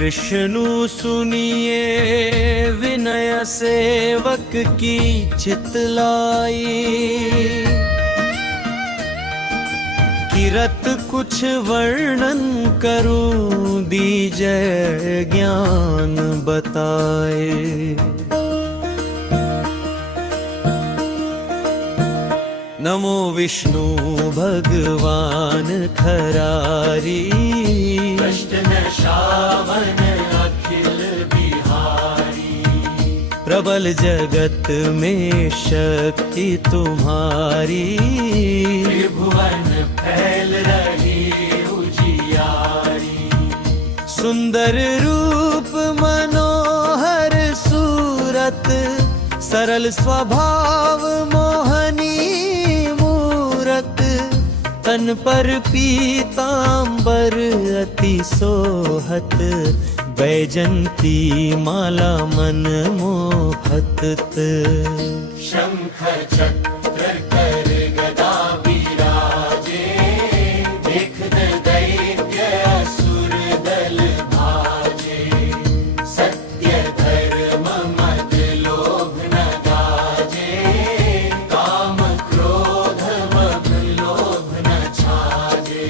विष्णु सुनिए विनय सेवक की चितलाई, किरत कुछ वर्णन करूं दीजय ज्ञान बताए। नमो विष्णु भगवान खरारी, कृष्ण श्रावण अखिल बिहारी। प्रबल जगत में शक्ति तुम्हारी, त्रिभुवन फैल रही उजियारी। सुंदर रूप मनोहर सूरत, सरल स्वभाव मोहनी मूरत। तन पर पीतांबर अति सोहत, बैजंती माला मन मोहत। शंख चक्र कर गदा विराजे, देखत दैत्य असुर दल भाजे। सत्य धर्म मद लोभ न गाजे, काम क्रोध मद लोभ न छाजे।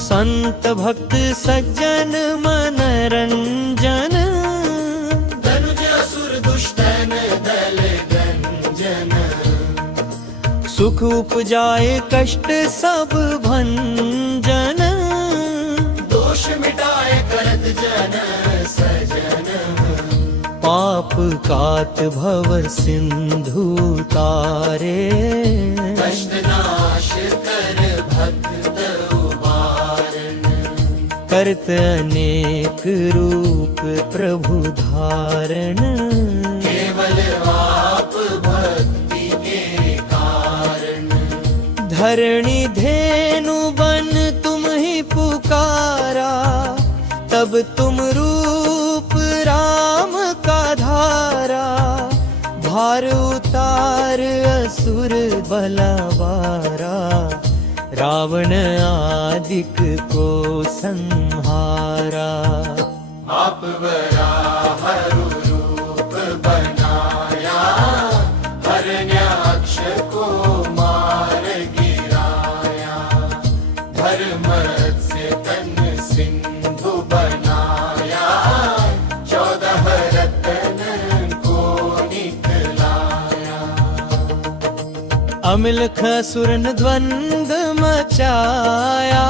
संत भक्त सज्जन मनरंजन, धनुज असुर दुष्टन दल गंजन। सुख उपजाए कष्ट सब भंजन। दोष मिटाए करत जन सजन। पाप कात भव सिंधु तारे, कष्ट नाश कर भक्त उबारन। करत अनेक रूप प्रभु धारण। केवल आप भक्ति के कारण। धरणी धेनु बन तुम ही पुकारा, तब तुम रूप राम का धारा। भार उतार असुर बलवारा, रावण आदिक को संहारा। आप वराह रूप बनाया, हरण्याक्ष को मार गिराया। धर्म से तन सिंधु बनाया, 14 रत्न को निकलाया। अमिलख असुरन द्वंद मचाया,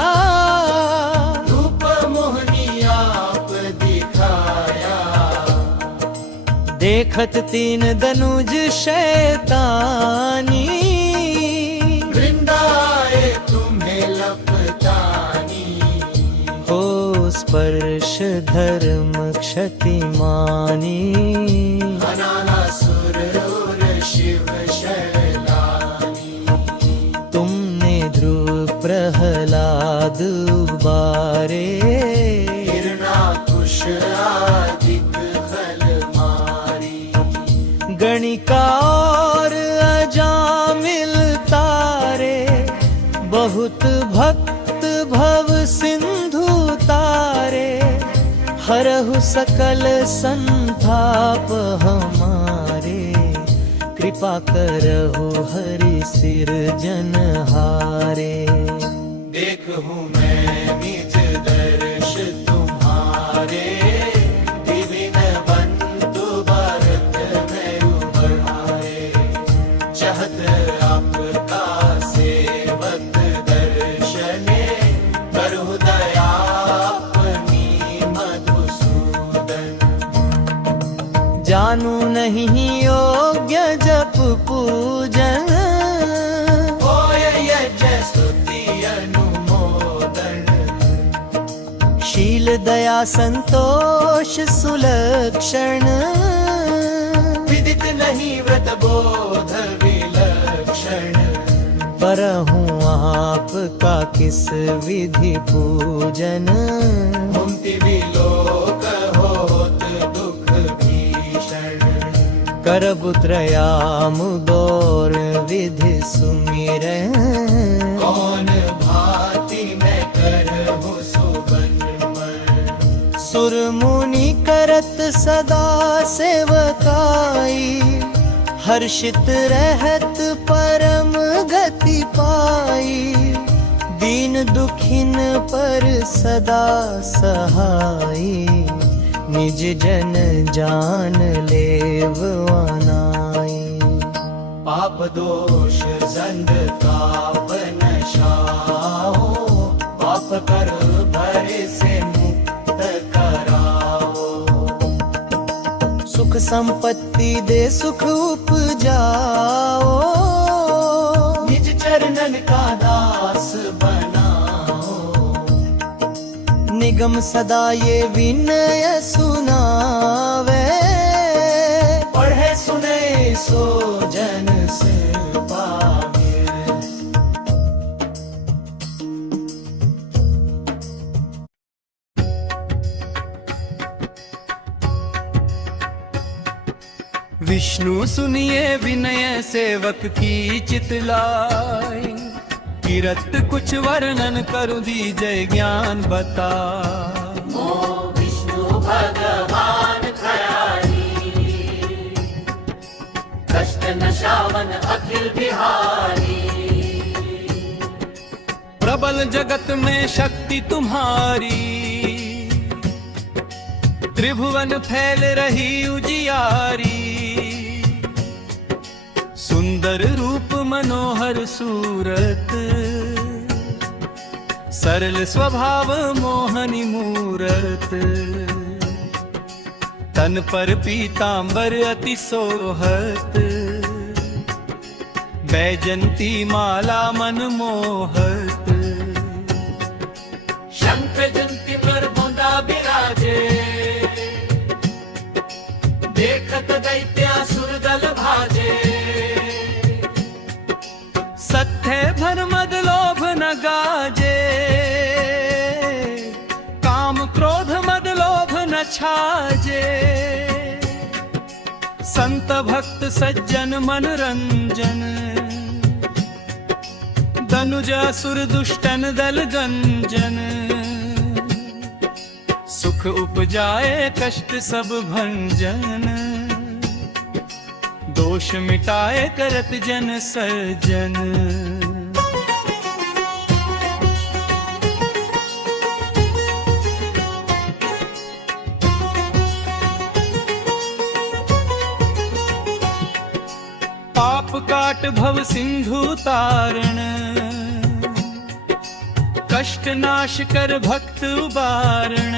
रूप मोहनी आप दिखाया। देखत तीन दनुज शैतानी, वृंदाए तुम्हें लपटानी। हो स्पर्श धर्म क्षति मानी। अनासुर और शिव शैलानी। तुमने ध्रुव प्रहलाद उबारे, हिरणाकुश आदिक खल मारी। गणिका और अजामिल तारे। बहुत भक्त भव सिंधु तारे, हरहु सकल संताप हमारे। कृपा करहु हरि सिरजनहारे। देखूं मैं निज दर्श तुम्हारे, विभिन्न बंधु भरत में उबराए। चाहत आपका सेवक दर्शने, करहु दया अपनी मधुसूदन। जानू नहीं योग्य जप पूजन, होय यज्ञ स्तुति अनुमोदन। शील दया संतोष सुलक्षण। विदित नहीं व्रत बोध विलक्षण। परहूँ आपका किस विधि पूजन। मुक्ति विलोक होत दुख भीषण। करबु त्रयामुदोर विधि सुमिरन। कौन भांति मैं करहु सुबन मन। सुर मुनि करत सदा सेवकाई, हर्षित रहत परम गति पाई। दीन दुखिन पर सदा सहाई, निज जन जान लेव अनाई। पाप दोष जंड काप नशाओ, पाप कर भरे से मुक्त कराओ। सुख संपत्ति दे सुख उपजाओ, निज चरणन का दास बनाओ। निगम सदा ये विनय सुनावे, पढ़े सुने सो जन से पावे। विष्णु सुनिए विनय सेवक की चितलाई, किरत कुछ वर्णन करु दीजय ज्ञान बता। विष्णु भगवान खरारी, कष्ट नशावन अखिल बिहारी। प्रबल जगत में शक्ति तुम्हारी, त्रिभुवन फैल रही उजियारी। सुंदर रूप मनोहर सूरत, सरल स्वभाव मोहनी मूरत। तन पर पीतांबर अति सोहत, बैजंती माला मन मोहत। शंख जंती पर बोंदा बिराजे, देखत दैत्यासुर दल भाजे। सत्य भर मद लोभ न गाजे, काम क्रोध मद लोभ न छाजे। संत भक्त सज्जन मनरंजन, दनुज असुर दुष्टन दल गंजन। सुख उपजाए कष्ट सब भंजन, दोष मिटाए करत जन सर्जन। पाप काट भव सिंधु तारण, कष्ट नाश कर भक्त उबारण।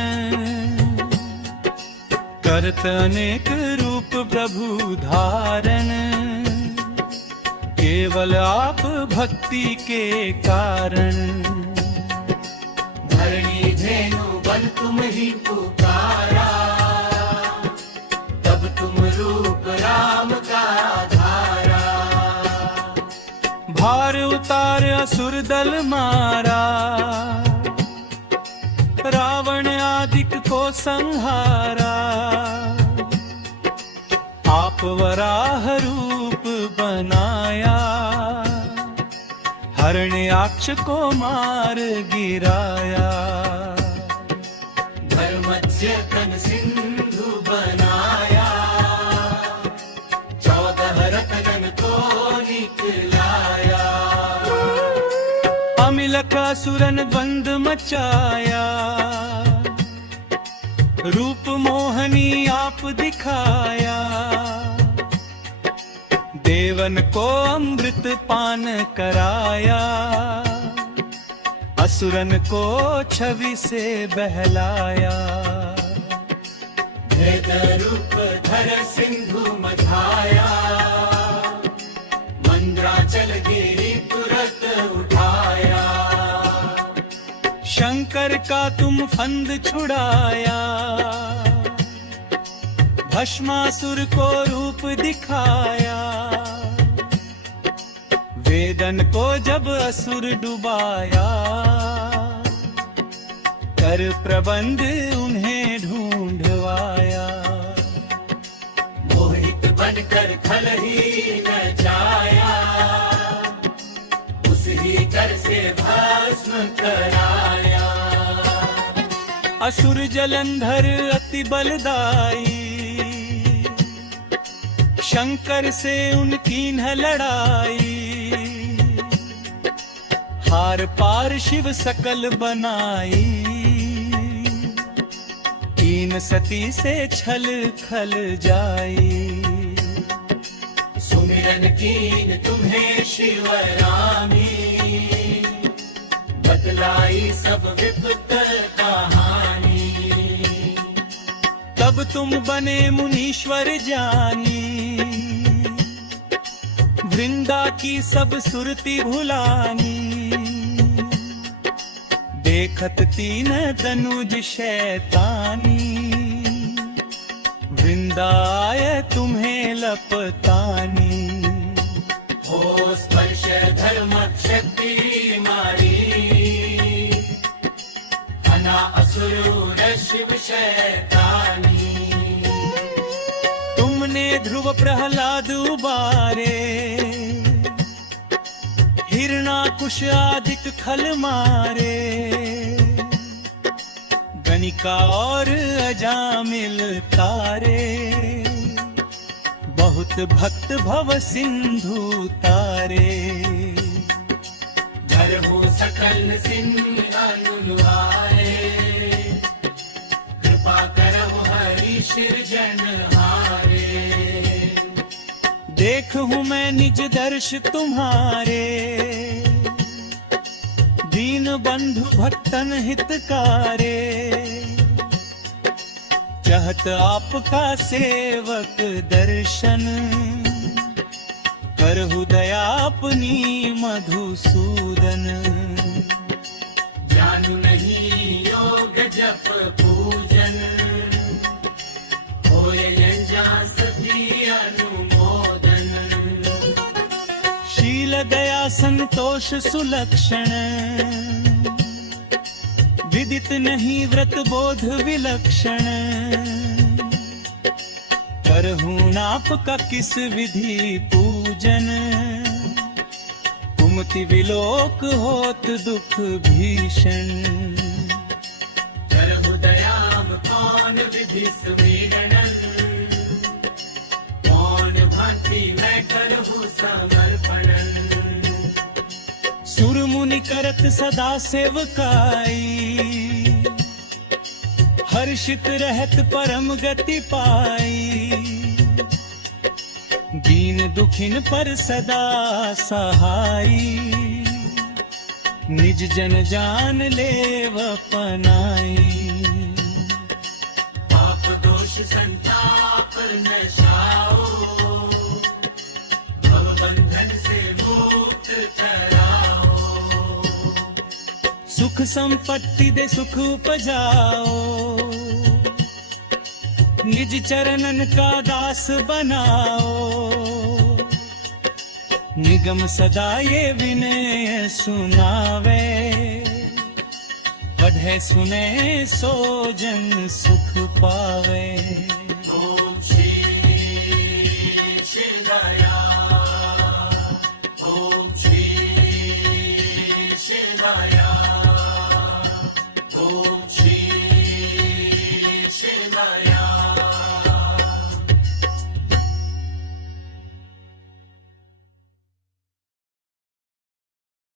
करत अनेक रूप प्रभु धारण, केवल आप भक्ति के कारण। धरणी धेनु बन तुम ही पुकारा, तब तुम रूप राम का धारा। भार उतार असुर दल मारा, रावण आदिक को संहारा। आप वराह रूप बनाया, हरण्याक्ष को मार गिराया। धर्मज्य तन सिंधु बनाया, 14 रत्न को निकलाया। अमिलक असुरन द्वंद मचाया, रूप मोहनी आप दिखाया। देवन को अमृत पान कराया, असुरन को छवि से बहलाया। भेद रूप धर सिंधु मझाया, मंद्राचल गिरी तुरत उठाया। शंकर का तुम फंद छुड़ाया, भस्मासुर को रूप दिखाया। वेदन को जब असुर डुबाया, कर प्रबंध उन्हें ढूंढवाया। मोहित बनकर खल ही नचाया, उस ही कर से भस्म कराया। असुर जलंधर अति बलदाई, शंकर से उनकी न लड़ाई। हार पार शिव सकल बनाई, तीन सती से छल खल जाई। सुमिरन कीन तुम्हें शिवरामी, बतलाई सब विपत कहानी। तब तुम बने मुनीश्वर ज्ञानी, वृंदा की सब सुरती भुलानी। देखत तीन तनुज शैतानी, वृंदा आय तुम्हें लपतानी। हो स्पर्श धर्म शक्ति मारी, अना असुर शिव शैतानी। तुमने ध्रुव प्रहलाद उबारे, हिरणाकुश आदिक खल मारे। गणिका और अजामिल तारे, बहुत भक्त भव सिंधु तारे। धर्मो सकल सिंह अनुवारे, कृपा करहु हरि सिरजनहारे। देखूं मैं निज दर्श तुम्हारे, दीन बंधु भक्तन हितकारे। चाहत आपका सेवक दर्शन, करहु दया अपनी मधुसूदन। जानू नहीं योग जप पूजन, होय यंजा सभी अनुमोदन। शील दया संतोष सुलक्षण, विदित नहीं व्रत बोध विलक्षण। करहूं नाप का किस विधि पूजन, कुमति विलोक होत दुख भीषण। करहु दयाम कौन विधि सुमिरन, कौन भांति मैं करहु समर्पणन। सुर मुनि करत सदा सेवकाई, हर्षित रहत परम गति पाई। दीन दुखिन पर सदा सहाई, निज जन जान लेव अपनाई। पाप दोष संताप नशाओ, भव बंधन से मुक्त कराओ। सुख संपत्ति दे सुख उपजाओ, निज चरणन का दास बनाओ। निगम सदा ये विनय सुनावे, पढ़े सुने सो जन सुख पावे। ओम श्री शिवया, ओम श्री शिवया।